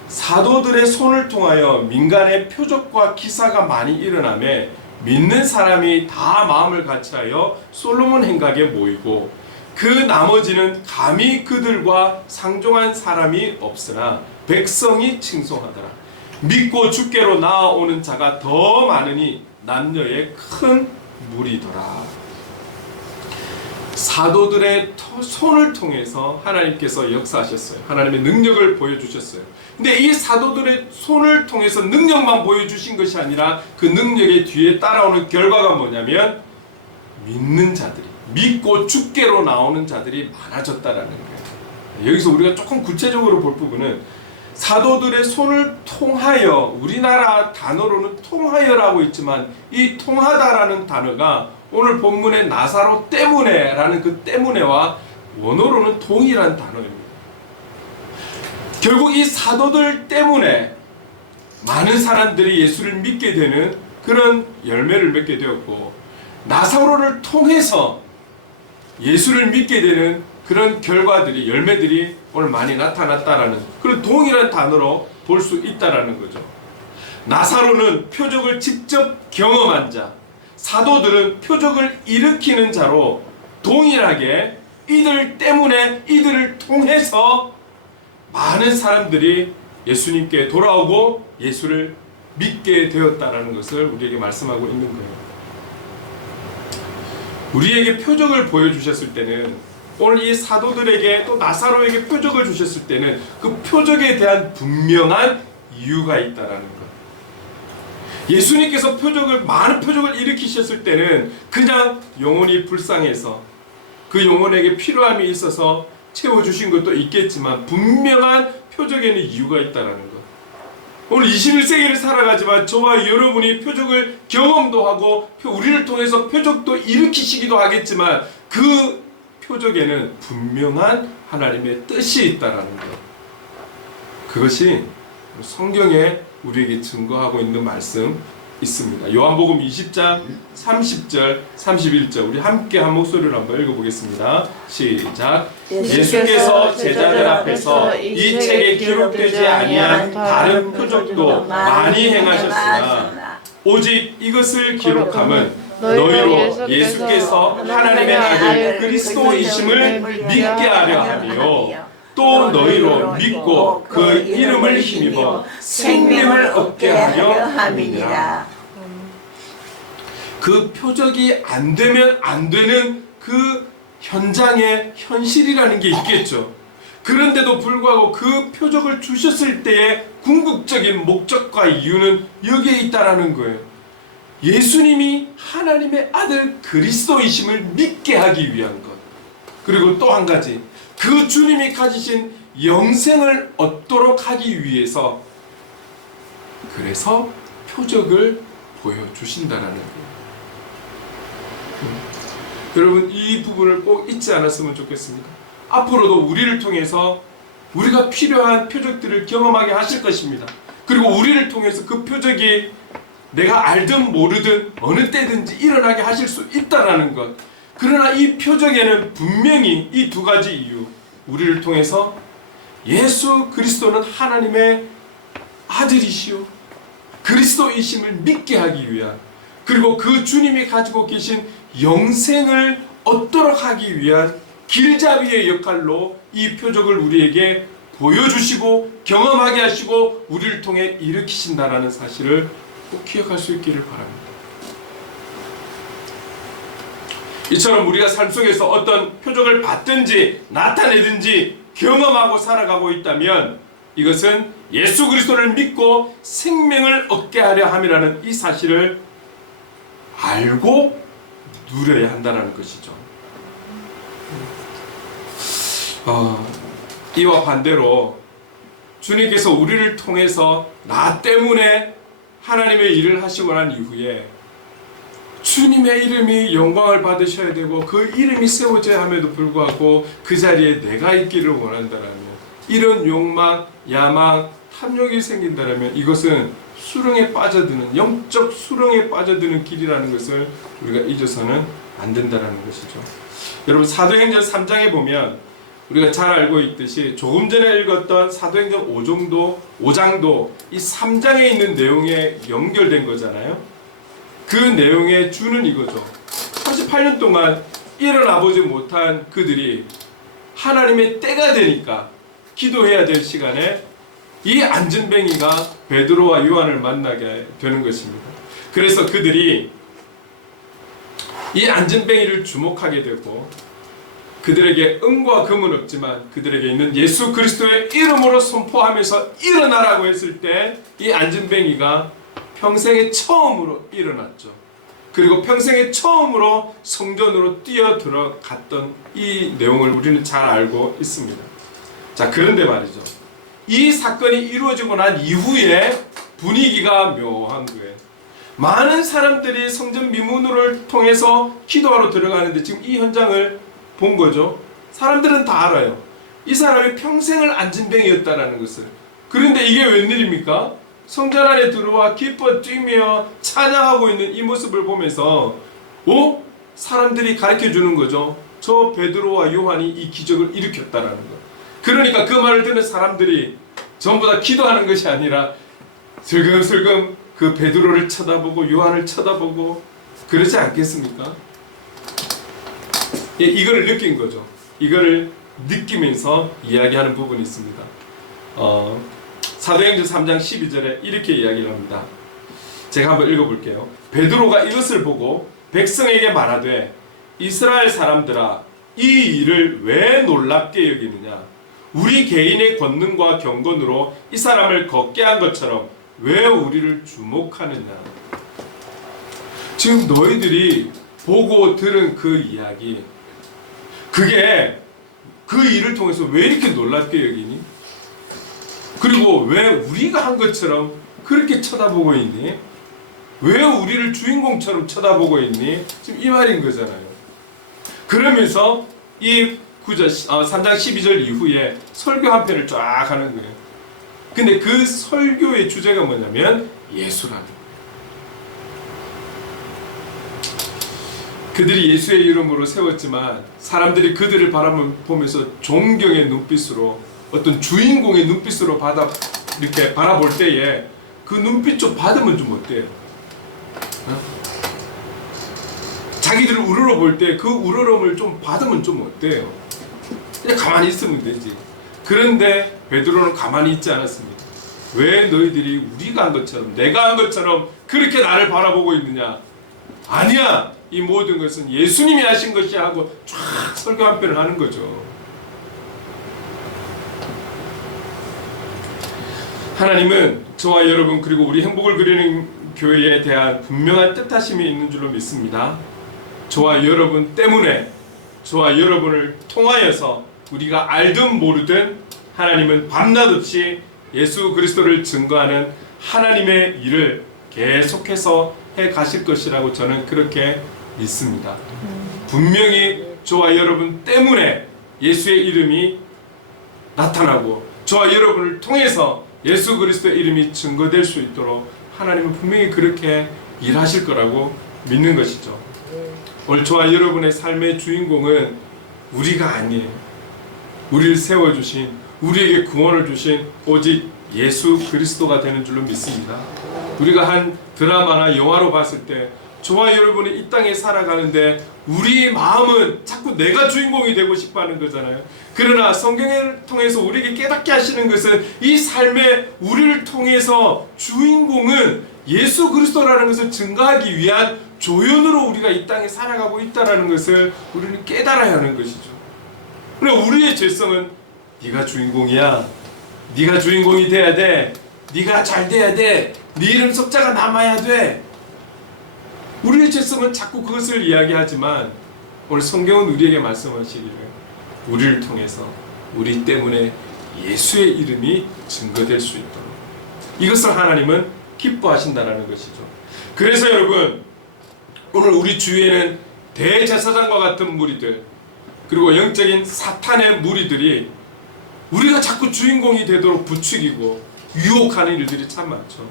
사도들의 손을 통하여 민간의 표적과 기사가 많이 일어나매 믿는 사람이 다 마음을 같이하여 솔로몬 행각에 모이고 그 나머지는 감히 그들과 상종한 사람이 없으나 백성이 칭송하더라. 믿고 주께로 나아오는 자가 더 많으니 남녀의 큰 무리더라. 사도들의 손을 통해서 하나님께서 역사하셨어요. 하나님의 능력을 보여주셨어요. 근데 이 사도들의 손을 통해서 능력만 보여주신 것이 아니라 그 능력의 뒤에 따라오는 결과가 뭐냐면 믿는 자들이, 믿고 주께로 나오는 자들이 많아졌다라는 거예요. 여기서 우리가 조금 구체적으로 볼 부분은 사도들의 손을 통하여, 우리나라 단어로는 통하여라고 있지만 이 통하다라는 단어가 오늘 본문의 나사로 때문에 라는 그 때문에와 원어로는 동일한 단어입니다. 결국 이 사도들 때문에 많은 사람들이 예수를 믿게 되는 그런 열매를 맺게 되었고, 나사로를 통해서 예수를 믿게 되는 그런 결과들이, 열매들이 오늘 많이 나타났다라는 그런 동일한 단어로 볼 수 있다라는 거죠. 나사로는 표적을 직접 경험한 자, 사도들은 표적을 일으키는 자로 동일하게 이들 때문에, 이들을 통해서 많은 사람들이 예수님께 돌아오고 예수를 믿게 되었다라는 것을 우리에게 말씀하고 있는 거예요. 우리에게 표적을 보여주셨을 때는, 오늘 이 사도들에게 또 나사로에게 표적을 주셨을 때는 그 표적에 대한 분명한 이유가 있다라는 것. 예수님께서 많은 표적을 일으키셨을 때는 그냥 영혼이 불쌍해서 그 영혼에게 필요함이 있어서 채워주신 것도 있겠지만 분명한 표적에는 이유가 있다라는 것. 오늘 21세기를 살아가지만 저와 여러분이 표적을 경험도 하고 우리를 통해서 표적도 일으키시기도 하겠지만 그 표적에는 분명한 하나님의 뜻이 있다라는 것. 그것이 성경에 우리에게 증거하고 있는 말씀 있습니다. 요한복음 20장 30절 31절 우리 함께 한 목소리로 한번 읽어보겠습니다. 시작. 예수께서 제자들 앞에서 이 책에 기록되지 아니한 다른 표적도 많이 행하셨으나 오직 이것을 기록함은 너희로 예수께서 하나님의 아들 그리스도이심을 믿게 하려 하며 또 너희로 믿고 그 이름을 힘입어 생명을 얻게 하려 함이니라. 그 표적이 안 되면 안 되는 그 현장의 현실이라는 게 있겠죠. 그런데도 불구하고 그 표적을 주셨을 때의 궁극적인 목적과 이유는 여기에 있다라는 거예요. 예수님이 하나님의 아들 그리스도이심을 믿게 하기 위한 것. 그리고 또 한 가지, 그 주님이 가지신 영생을 얻도록 하기 위해서, 그래서 표적을 보여주신다라는 거예요. 여러분, 이 부분을 꼭 잊지 않았으면 좋겠습니다. 앞으로도 우리를 통해서 우리가 필요한 표적들을 경험하게 하실 것입니다. 그리고 우리를 통해서 그 표적이 내가 알든 모르든 어느 때든지 일어나게 하실 수 있다라는 것. 그러나 이 표적에는 분명히 이 두 가지 이유, 우리를 통해서 예수 그리스도는 하나님의 아들이시오, 그리스도이심을 믿게 하기 위한, 그리고 그 주님이 가지고 계신 영생을 얻도록 하기 위한 길잡이의 역할로 이 표적을 우리에게 보여주시고 경험하게 하시고 우리를 통해 일으키신다라는 사실을 꼭 기억할 수 있기를 바랍니다. 이처럼 우리가 삶 속에서 어떤 표적을 받든지 나타내든지 경험하고 살아가고 있다면 이것은 예수 그리스도를 믿고 생명을 얻게 하려 함이라는 이 사실을 알고 누려야 한다는 것이죠. 이와 반대로 주님께서 우리를 통해서 나 때문에 하나님의 일을 하시고 난 이후에 주님의 이름이 영광을 받으셔야 되고 그 이름이 세워져야 함에도 불구하고 그 자리에 내가 있기를 원한다라면, 이런 욕망, 야망, 탐욕이 생긴다라면 이것은 수렁에 빠져드는, 영적 수렁에 빠져드는 길이라는 것을 우리가 잊어서는 안 된다는 것이죠. 여러분, 사도행전 3장에 보면 우리가 잘 알고 있듯이 조금 전에 읽었던 사도행전 5장도 이 3장에 있는 내용에 연결된 거잖아요. 그 내용의 주는 이거죠. 38년 동안 일어나 보지 못한 그들이 하나님의 때가 되니까 기도해야 될 시간에 이 안전뱅이가 베드로와 요한을 만나게 되는 것입니다. 그래서 그들이 이 안전뱅이를 주목하게 되고 그들에게 은과 금은 없지만 그들에게 있는 예수 그리스도의 이름으로 선포하면서 일어나라고 했을 때 이 안전뱅이가 평생에 처음으로 일어났죠. 그리고 평생에 처음으로 성전으로 뛰어 들어갔던 이 내용을 우리는 잘 알고 있습니다. 자, 그런데 말이죠, 이 사건이 이루어지고 난 이후에 분위기가 묘한 거예요. 많은 사람들이 성전 미문을 통해서 기도하러 들어가는데 지금 이 현장을 본 거죠. 사람들은 다 알아요. 이 사람이 평생을 안진뱅이였다라는 것을. 그런데 이게 웬일입니까? 성전 안에 들어와 기뻐 뛰며 찬양하고 있는 이 모습을 보면서 사람들이 가르쳐주는 거죠. 저 베드로와 요한이 이 기적을 일으켰다라는 거. 그러니까 그 말을 듣는 사람들이 전부 다 기도하는 것이 아니라 슬금슬금 그 베드로를 쳐다보고 요한을 쳐다보고 그러지 않겠습니까? 예, 이거를 느낀 거죠. 이거를 느끼면서 이야기하는 부분이 있습니다. 사도행전 3장 12절에 이렇게 이야기를 합니다. 제가 한번 읽어볼게요. 베드로가 이것을 보고 백성에게 말하되 이스라엘 사람들아, 이 일을 왜 놀랍게 여기느냐? 우리 개인의 권능과 경건으로 이 사람을 걷게 한 것처럼 왜 우리를 주목하느냐? 지금 너희들이 보고 들은 그 이야기, 그게 그 일을 통해서 왜 이렇게 놀랍게 여기니? 그리고 왜 우리가 한 것처럼 그렇게 쳐다보고 있니? 왜 우리를 주인공처럼 쳐다보고 있니? 지금 이 말인 거잖아요. 그러면서 이 3장 12절 이후에 설교 한 편을 쫙 하는 거예요. 근데 그 설교의 주제가 뭐냐면 예수라는 거예요. 그들이 예수의 이름으로 세웠지만 사람들이 그들을 바라보면서 존경의 눈빛으로, 어떤 주인공의 눈빛으로 이렇게 바라볼 때에 그 눈빛 좀 받으면 좀 어때요? 자기들을 우러러 볼 때 그 우러럼을 좀 받으면 좀 어때요? 그냥 가만히 있으면 되지. 그런데 베드로는 가만히 있지 않았습니다. 왜 너희들이 우리가 한 것처럼, 내가 한 것처럼 그렇게 나를 바라보고 있느냐? 아니야! 이 모든 것은 예수님이 하신 것이야 하고 쫙 설교 한 편을 하는 거죠. 하나님은 저와 여러분 그리고 우리 행복을 그리는 교회에 대한 분명한 뜻하심이 있는 줄로 믿습니다. 저와 여러분 때문에, 저와 여러분을 통하여서 우리가 알든 모르든 하나님은 밤낮 없이 예수 그리스도를 증거하는 하나님의 일을 계속해서 해 가실 것이라고 저는 그렇게 믿습니다. 분명히 저와 여러분 때문에 예수의 이름이 나타나고 저와 여러분을 통해서 예수 그리스도의 이름이 증거될 수 있도록 하나님은 분명히 그렇게 일하실 거라고 믿는 것이죠. 오늘 저와 여러분의 삶의 주인공은 우리가 아니에요. 우리를 세워주신, 우리에게 구원을 주신 오직 예수 그리스도가 되는 줄로 믿습니다. 우리가 한 드라마나 영화로 봤을 때 저와 여러분이 이 땅에 살아가는데 우리의 마음은 자꾸 내가 주인공이 되고 싶어하는 거잖아요. 그러나 성경을 통해서 우리에게 깨닫게 하시는 것은 이 삶에 우리를 통해서 주인공은 예수 그리스도라는 것을 증거하기 위한 조연으로 우리가 이 땅에 살아가고 있다는 것을 우리는 깨달아야 하는 것이죠. 그래, 우리의 죄성은 네가 주인공이야, 네가 주인공이 돼야 돼, 네가 잘 돼야 돼, 네 이름 석자가 남아야 돼. 우리의 죄성은 자꾸 그것을 이야기하지만 오늘 성경은 우리에게 말씀하시기를 우리를 통해서 우리 때문에 예수의 이름이 증거될 수 있도록 이것을 하나님은 기뻐하신다는 것이죠. 그래서 여러분, 오늘 우리 주위에는 대제사장과 같은 무리들, 그리고 영적인 사탄의 무리들이 우리가 자꾸 주인공이 되도록 부추기고 유혹하는 일들이 참 많죠.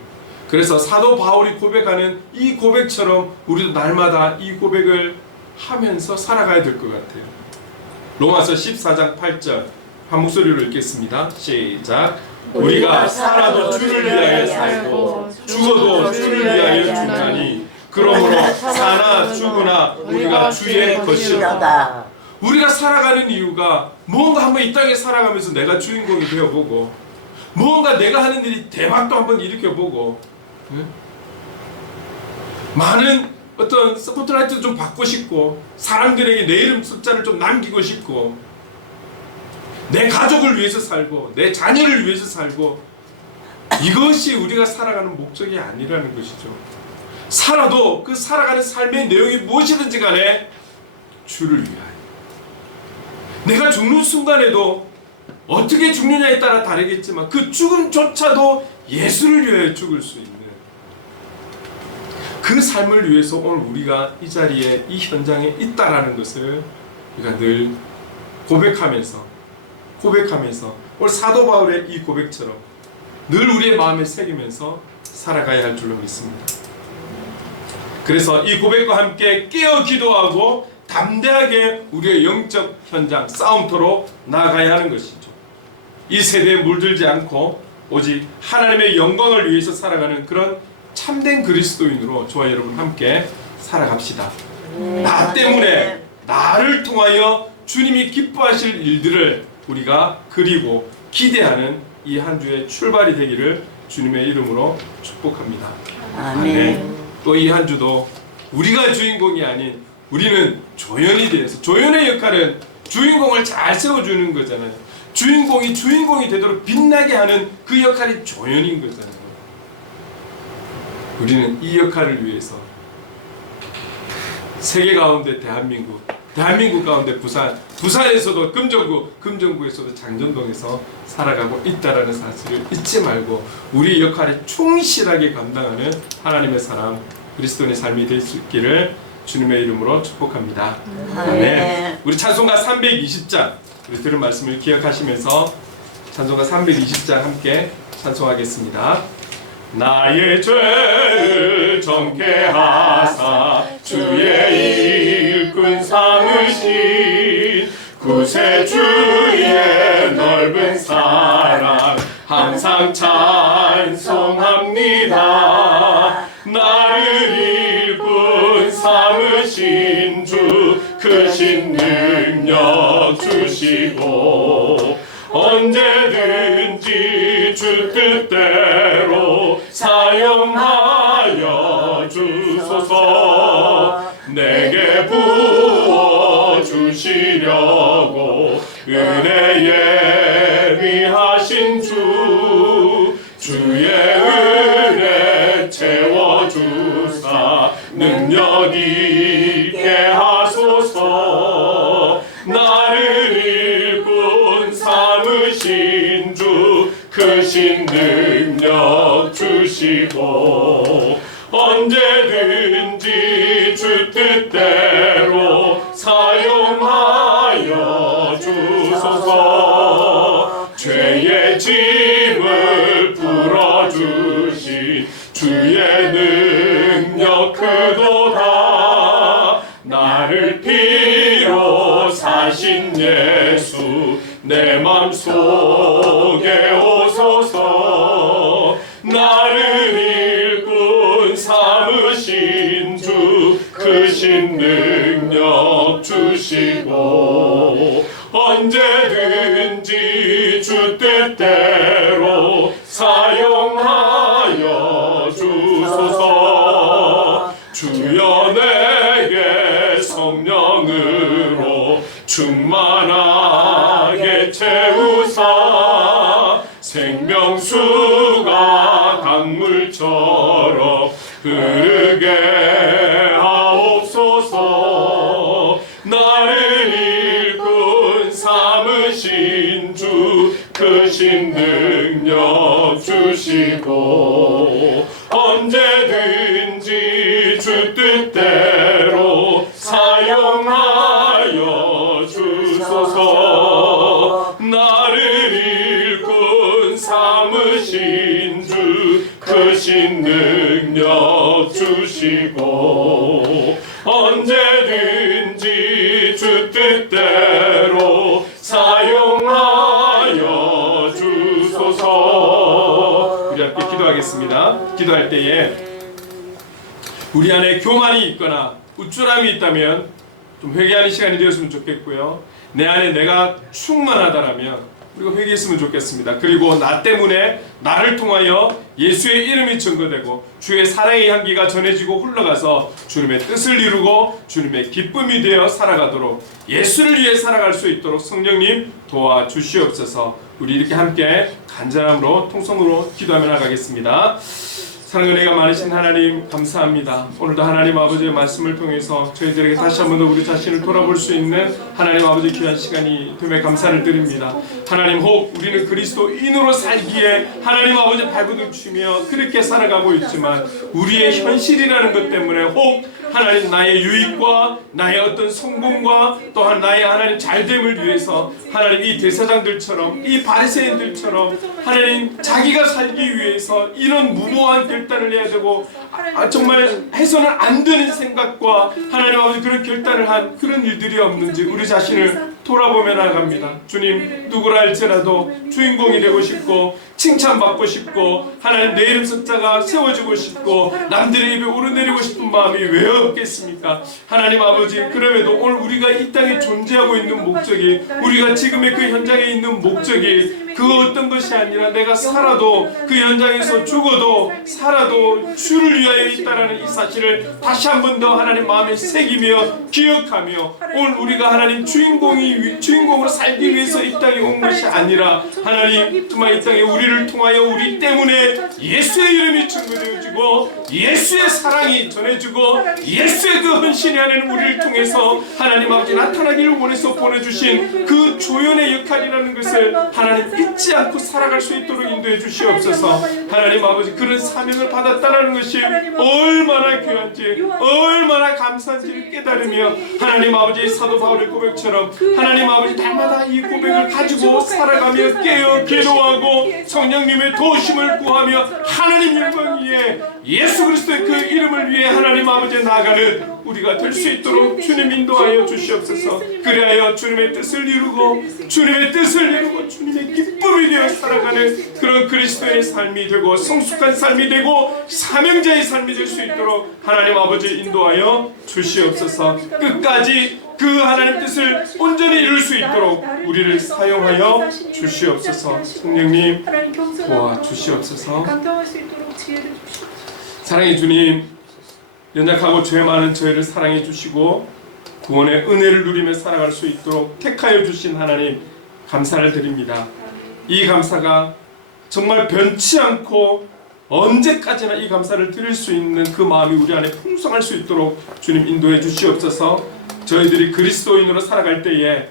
그래서 사도 바울이 고백하는 이 고백처럼 우리도 날마다 이 고백을 하면서 살아가야 될 것 같아요. 로마서 14장 8절 한 목소리로 읽겠습니다. 시작. 우리가 살아도 주를 위하여 살고 죽어도 주를 위하여 죽나니 그러므로 사나 죽으나 우리가 주의 것이로다. 우리가 살아가는 이유가 무언가 한번 이 땅에 살아가면서 내가 주인공이 되어보고 무언가 내가 하는 일이 대박도 한번 일으켜보고 많은 어떤 스포트라이트도 좀 받고 싶고 사람들에게 내 이름 숫자를 좀 남기고 싶고 내 가족을 위해서 살고 내 자녀를 위해서 살고 이것이 우리가 살아가는 목적이 아니라는 것이죠. 살아도 그 살아가는 삶의 내용이 무엇이든지 간에 주를 위하여 내가 죽는 순간에도 어떻게 죽느냐에 따라 다르겠지만 그 죽음조차도 예수를 위하여 죽을 수 있는 그 삶을 위해서 오늘 우리가 이 자리에 이 현장에 있다라는 것을 우리가 늘 고백하면서 오늘 사도 바울의 이 고백처럼 늘 우리의 마음에 새기면서 살아가야 할 줄로 믿습니다. 그래서 이 고백과 함께 깨어 기도하고 담대하게 우리의 영적 현장 싸움터로 나아가야 하는 것이죠. 이 세대에 물들지 않고 오직 하나님의 영광을 위해서 살아가는 그런 참된 그리스도인으로 저와 여러분 함께 살아갑시다. 나 때문에 나를 통하여 주님이 기뻐하실 일들을 우리가 그리고 기대하는 이 한 주의 출발이 되기를 주님의 이름으로 축복합니다. 아멘. 또 이 한 주도 우리가 주인공이 아닌 우리는 조연이 되어서 조연의 역할은 주인공을 잘 세워주는 거잖아요. 주인공이 되도록 빛나게 하는 그 역할이 조연인 거잖아요. 우리는 이 역할을 위해서 세계 가운데 대한민국 가운데 부산에서도 금정구에서도 장전동에서 살아가고 있다라는 사실을 잊지 말고 우리 역할에 충실하게 감당하는 하나님의 사람 그리스도인의 삶이 될 수 있기를 주님의 이름으로 축복합니다. 아멘. 우리 찬송가 320장 우리 들은 말씀을 기억하시면서 찬송가 320장 함께 찬송하겠습니다. 나의 죄를 정케 하사 주의 일꾼 삼으신 구세주의 넓은 사랑 항상 찬송합니다. 나를 일꾼 삼으신 주 크신 능력 주시고 언제든지 주 뜻대로 사용하여 주소서. 내게 부어 주시려고 은혜 예비하신 주의 은혜 채워주사 능력 있게 하소서. 나를 일꾼 삼으신 주 크신 능력 주시고 언제든 짐을 풀어주신 주의 능력 크도다. 나를 피로 사신 예수 내 맘속에 오소서. 나를 일꾼 삼으신 주 크신 능력 주시고 언제든지 주 뜻대로 사용하여 주소서. 주여 내게 성령으로 충만하게 채우사 생명수가 강물처럼 흐르게 하옵소서. 나를 일꾼 삼으신 주 크신 능력 주시고 언제든지 주 뜻대로 사용하여 주소서. 나를 일꾼 삼으신 주 크신 능력 주시고 언제든지 주 뜻대로 사용하여 주소서. 우리 함께 기도하겠습니다. 기도할 때에 우리 안에 교만이 있거나 우쭐함이 있다면 좀 회개하는 시간이 되었으면 좋겠고요. 내 안에 내가 충만하다라면 우리가 회개했으면 좋겠습니다. 그리고 나 때문에 나를 통하여 예수의 이름이 증거되고 주의 사랑의 향기가 전해지고 흘러가서 주님의 뜻을 이루고 주님의 기쁨이 되어 살아가도록 예수를 위해 살아갈 수 있도록 성령님 도와주시옵소서. 우리 이렇게 함께 간절함으로 통성으로 기도하며 나가겠습니다. 사랑의 은혜가 많으신 하나님 감사합니다. 오늘도 하나님 아버지의 말씀을 통해서 저희들에게 다시 한 번 더 우리 자신을 돌아볼 수 있는 하나님 아버지의 귀한 시간이 됨에 감사를 드립니다. 하나님 혹 우리는 그리스도인으로 살기에 하나님 아버지 발부둥치며 그렇게 살아가고 있지만 우리의 현실이라는 것 때문에 혹 하나님 나의 유익과 나의 어떤 성공과 또한 나의 하나님 잘됨을 위해서 하나님 이 대사장들처럼 이 바리새인들처럼 하나님 자기가 살기 위해서 이런 무모한 결단을 해야 되고 정말 해서는 안 되는 생각과 하나님 아버지 그런 결단을 한 그런 일들이 없는지 우리 자신을 돌아보며 나갑니다. 주님 누구라 할지라도 주인공이 되고 싶고 칭찬받고 싶고 하나님 내 이름 석자가 세워지고 싶고 남들의 입에 오르내리고 싶은 마음이 왜 없겠습니까? 하나님 아버지 그럼에도 오늘 우리가 이 땅에 존재하고 있는 목적이 우리가 지금의 그 현장에 있는 목적이 그 어떤 것이 아니라 내가 살아도 그 현장에서 죽어도 살아도 주를 위하여 있다라는 이 사실을 다시 한 번 더 하나님 마음에 새기며 기억하며 오늘 우리가 하나님 주인공으로 살기 위해서 이 땅에 온 것이 아니라 하나님 정말 이 땅에 우리를 통하여 우리 때문에 예수의 이름이 증거되어지고 예수의 사랑이 전해지고 예수의 그 헌신이 하나님 우리를 통해서 하나님 아버지 나타나기를 원해서 보내주신 그 조연의 역할이라는 것을 하나님 잊지 않고 살아갈 수 있도록 인도해 주시옵소서. 하나님 아버지 그런 사명을 받았다는 것이 얼마나 귀한지 얼마나 감사한지를 깨달으며 하나님 아버지의 사도 바울의 고백처럼 하나님 아버지 날마다 이 고백을 가지고 살아가며 깨어 기도하고 성령님의 도우심을 구하며 하나님 영광 위에 예수 그리스도의 그 이름을 위해 하나님 아버지에 나아가는 우리가 될 수 있도록 주님 인도하여 주시옵소서. 그리하여 주님의 뜻을 이루고 주님의 주님의 기쁨이 되어 살아가는 그런 그리스도의 삶이 되고 성숙한 삶이 되고 사명자의 삶이 될 수 있도록 하나님 아버지 인도하여 주시옵소서. 끝까지 그 하나님 뜻을 온전히 이룰 수 있도록 우리를 사용하여 주시옵소서. 성령님 도와주시옵소서. 사랑의 주님 연약하고 죄 많은 저희를 사랑해 주시고 구원의 은혜를 누리며 살아갈 수 있도록 택하여 주신 하나님 감사를 드립니다. 이 감사가 정말 변치 않고 언제까지나 이 감사를 드릴 수 있는 그 마음이 우리 안에 풍성할 수 있도록 주님 인도해 주시옵소서. 저희들이 그리스도인으로 살아갈 때에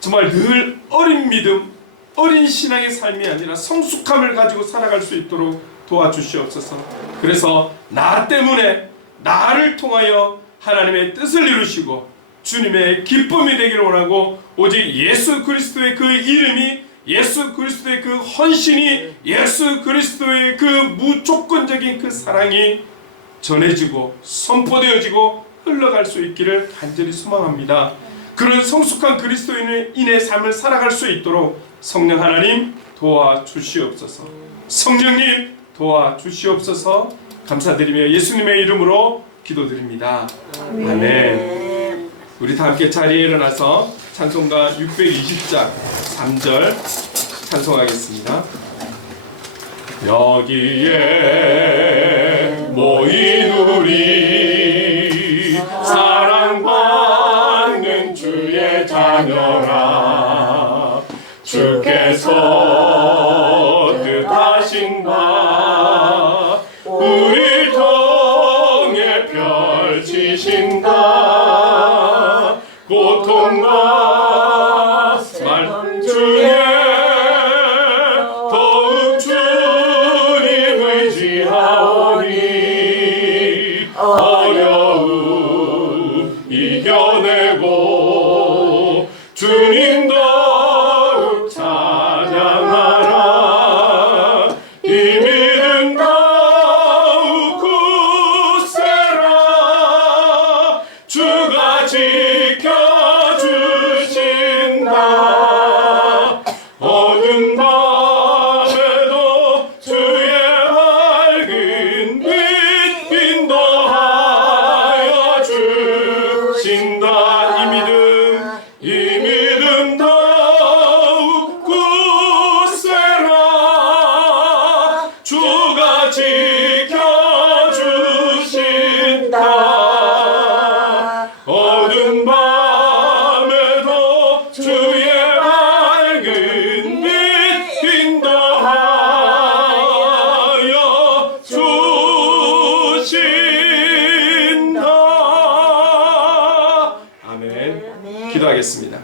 정말 늘 어린 믿음, 어린 신앙의 삶이 아니라 성숙함을 가지고 살아갈 수 있도록 도와주시옵소서. 그래서 나 때문에 나를 통하여 하나님의 뜻을 이루시고 주님의 기쁨이 되기를 원하고 오직 예수 그리스도의 그 이름이 예수 그리스도의 그 헌신이, 예수 그리스도의 그 무조건적인 그 사랑이 전해지고 선포되어지고 흘러갈 수 있기를 간절히 소망합니다. 그런 성숙한 그리스도인의 삶을 살아갈 수 있도록 성령 하나님 도와주시옵소서. 성령님 도와주시옵소서. 감사드리며 예수님의 이름으로 기도드립니다. 아멘. 우리 다 함께 자리에 일어나서 찬송가 620장 3절 찬송하겠습니다. 여기에 모인 우리 사랑받는 주의 자녀라, 주께서 뜻하신 바 우리 통해 펼치신다. 고통과 슬픔 중에 더욱 주님 의지하오니 어려움 이겨내고 주님 더욱 찬양하라. 이 믿음 더욱 굳세라. 주가 지켜주신다. 어두운 밤에도 주의 밝은 빛 인도하여 주신다. 이 믿음 더욱 굳세라. 주가 지켜주신다. 어두운 밤에도 주의 밝은 빛 인도하여 주신다. 아멘. 기도하겠습니다.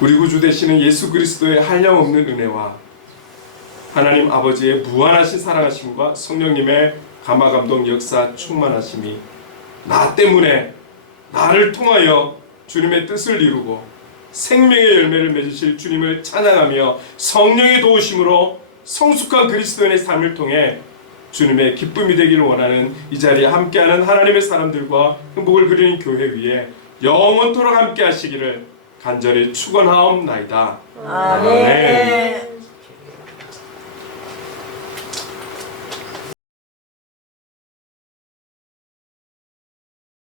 우리 구주 되시는 예수 그리스도의 한량없는 은혜와 하나님 아버지의 무한하신 사랑하심과 성령님의 감화감동 역사 충만하심이 나 때문에, 나를 통하여 주님의 뜻을 이루고 생명의 열매를 맺으실 주님을 찬양하며 성령의 도우심으로 성숙한 그리스도인의 삶을 통해 주님의 기쁨이 되기를 원하는 이 자리에 함께하는 하나님의 사람들과 행복을 그리는 교회 위에 영원토록 함께 하시기를 간절히 축원하옵나이다. 아멘.